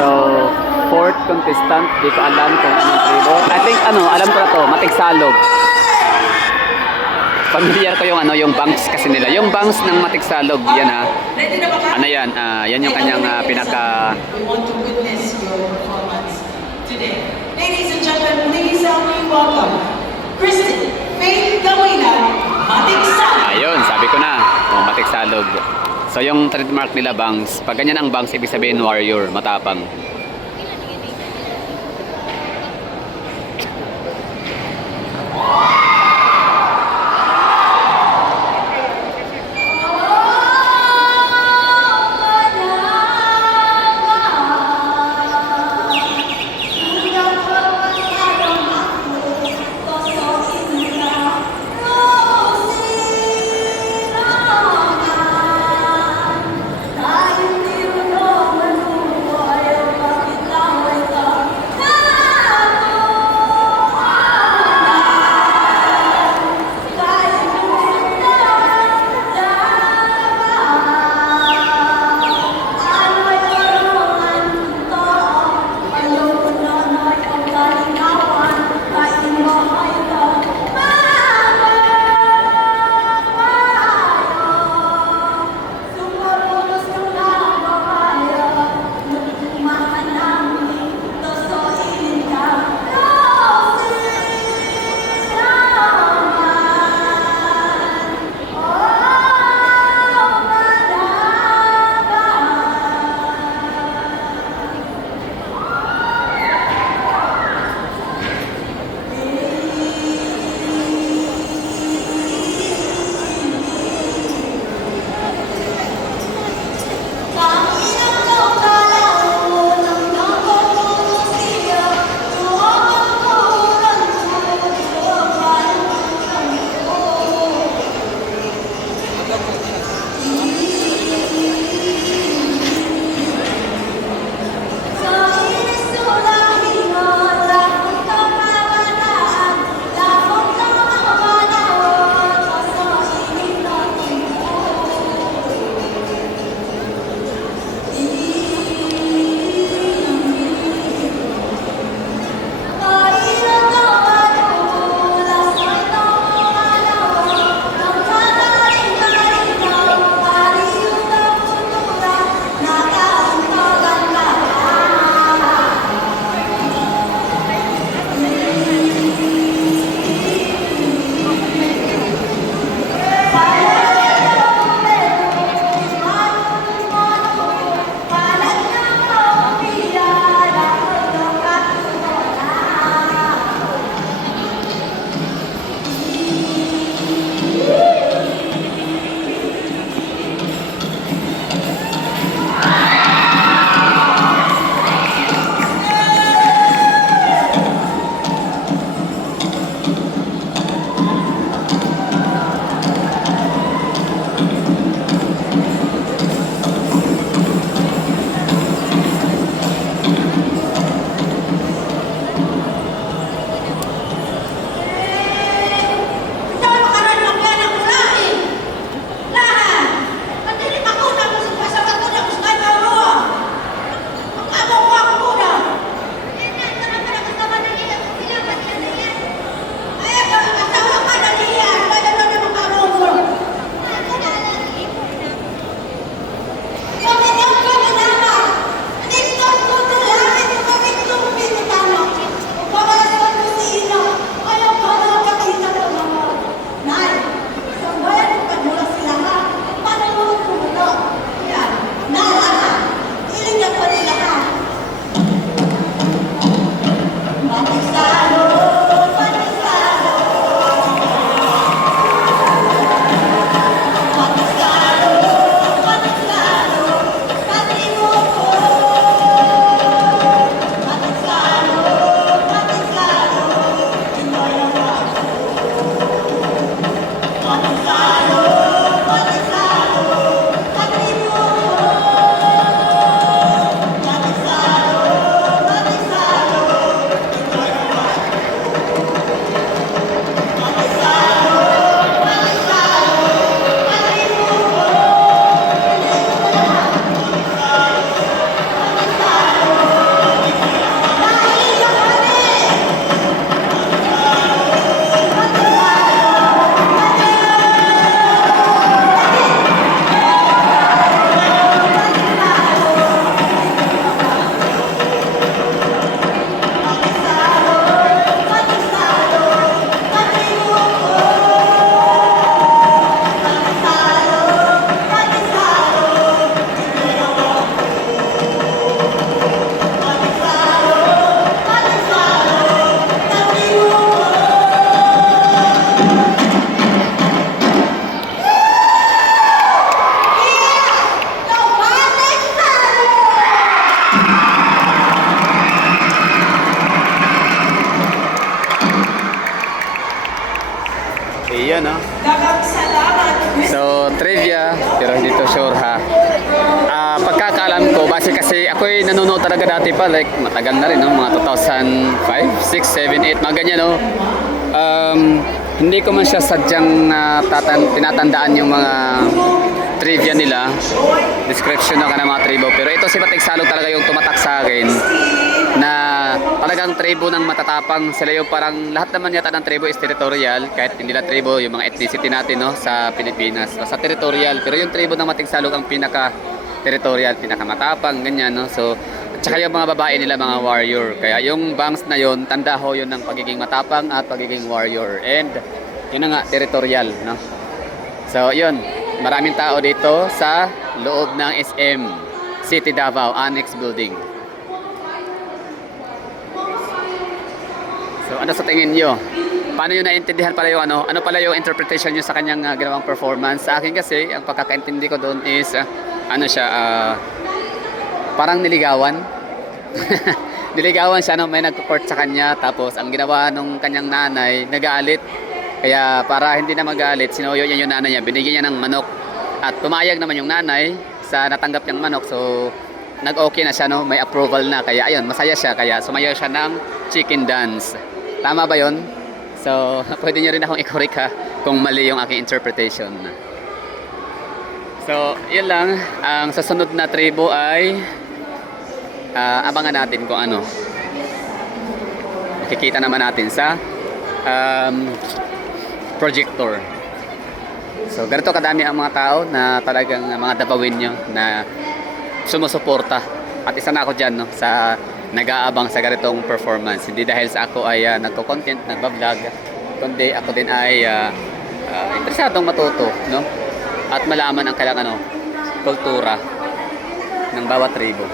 So, fourth contestant, di ko alam kung anong tribo. I think alam ko na to, Matigsalog. Familiar ko yung bangs kasi nila. Yung bangs ng Matigsalog, yan ha. Ano yan? Yan yung kanyang pinaka... We want to witness your performance today. Ladies and gentlemen, please help me welcome Kristen Faith Gawina, Matigsalog. Ayun, sabi ko na. Matigsalog. So yung trademark nila bangs, pag ganyan ang bangs, ibig sabihin warrior, matapang. base kasi ako'y nanonood talaga dati pa, like matagal na rin, no? Mga 2005, 6, 7, 8, mga ganyan, no? Hindi ko man siya sadyang tinatandaan yung mga trivia nila, description ng mga tribo. Pero ito si Matigsalog talaga yung tumatak sa akin na talagang tribo ng matatapang. Sila yung parang lahat naman yata ng tribo is territorial, kahit hindi lang tribo, yung mga ethnicity natin, no, sa Pilipinas. Sa territorial, pero yung tribo ng Matigsalog ang pinaka-territorial, pinaka-matapang, ganyan, no. So, at saka yung mga babae nila, mga warrior. Kaya yung bangs na yon, tanda ho yun ng pagiging matapang at pagiging warrior. And yun na nga, territorial, no. So, yun. Maraming tao dito sa loob ng SM City Davao Annex Building. So, ano sa tingin nyo? Paano nyo naintindihan pala yung ano pala yung interpretation nyo sa kanyang ginawang performance? Sa akin kasi, ang pagkakaintindi ko doon is, parang niligawan. Niligawan siya, no? May nagko-court sa kanya, tapos ang ginawa nung kanyang nanay, nagalit. Kaya para hindi na magalit, sinuyo niya yung nanay niya, binigyan niya ng manok. At pumayag naman yung nanay sa natanggap niyang manok. So, nag-okay na siya, no? May approval na. Kaya ayun, masaya siya. Kaya sumayaw siya ng chicken dance. Tama ba yon? So, pwede niyo rin akong i-correct ha kung mali yung aking interpretation. So, yun lang. Ang susunod na tribo ay abangan natin kung ano. Makikita naman natin sa projector. So, ganito kadami ang mga tao na talagang mga dabawin nyo na sumusuporta. At isa na ako dyan, no, sa nag-aabang sa ganitong performance. Hindi dahil sa ako ay nagko-content, nagbablog, kundi ako din ay interesadong matuto, no? At malaman ang kailangan kultura ng bawat tribo.